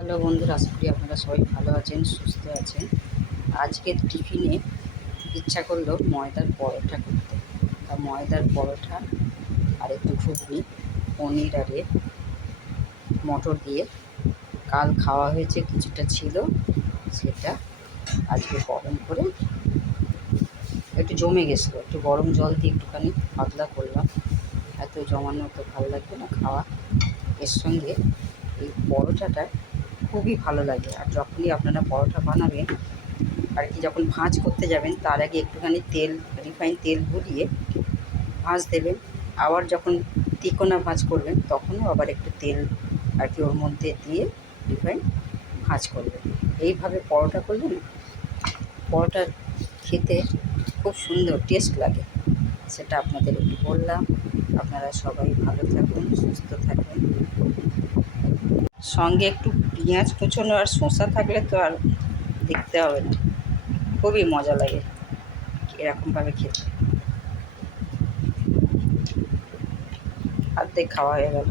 Hello বন্ধুরা, আশা করি আপনারা সবাই ভালো আছেন, সুস্থ আছেন। আজকে টিফিনে ইচ্ছা করলো ময়দার পরোটা করতে। তা ময়দার পরোটা আর একটু ঘুগনি, পনির আর মটর দিয়ে কাল খাওয়া হয়েছে, কিছুটা ছিল, সেটা আজকে গরম করে একটু জমে গেছিলো, একটু গরম জল দিয়ে একটুখানি পাতলা করলাম। এত জমানো তো ভালো লাগবে না খাওয়া। এর সঙ্গে এই পরোটাটা খুবই ভালো লাগে। আর যখনই আপনারা পরোটা বানাবেন আর কি, যখন ভাঁজ করতে যাবেন তার আগে একটুখানি তেল, রিফাইন তেল গুলিয়ে ভাঁজ দেবেন। আবার যখন তিকোনা ভাঁজ করবেন তখনও আবার একটু তেল আর কি ওর মধ্যে দিয়ে রিফাইন ভাঁজ করবেন। এইভাবে পরোটা করলে না, পরোটা খেতে খুব সুন্দর টেস্ট লাগে। সেটা আপনাদের একটু বললাম। আপনারা সবাই ভালো থাকুন, সুস্থ থাকুন। সঙ্গে একটু পেঁয়াজ কুচোনো আর শসা থাকলে তো আর দেখতে হবে না, খুবই মজা লাগে এরকমভাবে খেতে। অর্ধেক খাওয়া হয়ে গেল।